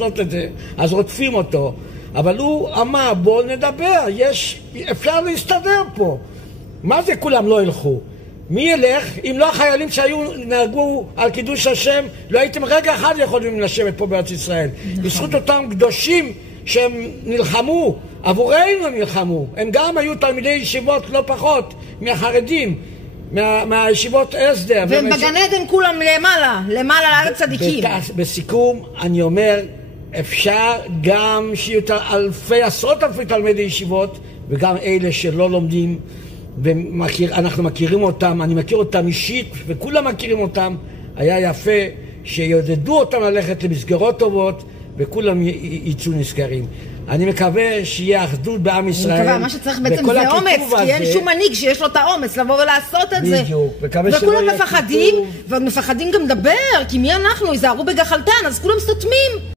לעשות את זה, אז רודפים אותו. אבל הוא אמר, בואו נדבר, אפשר להסתדר פה. מה זה כולם לא ילכו? מי ילך? אם לא החיילים שהיו נהגו על קידוש השם, לא הייתם רגע אחד יכולים לשבת פה בארץ ישראל. בזכות אותם קדושים שהם נלחמו, עבורנו הם נלחמו. הם גם היו תלמידי ישיבות לא פחות מהחרדים, מהישיבות הסדר. והם בגן עדן כולם למעלה לארץ צדיקים. בסיכום אני אומר, אפשר גם שיהיו עשרות אלפי תלמידי ישיבות, וגם אלה שלא לומדים, ואנחנו מכירים אותם, אני מכיר אותם אישית, וכולם מכירים אותם. היה יפה שיעודדו אותם ללכת למסגרות טובות, וכולם יצאו נזכרים. אני מקווה שיהיה אחדות בעם ישראל. אני מקווה, מה שצריך בעצם זה אומץ, כי אין שום מנהיג שיש לו את האומץ לבוא ולעשות את זה. בדיוק, וכולם מפחדים, ומפחדים גם לדבר, כי מי אנחנו? יזהרו בגחלתן, אז כולם סותמים.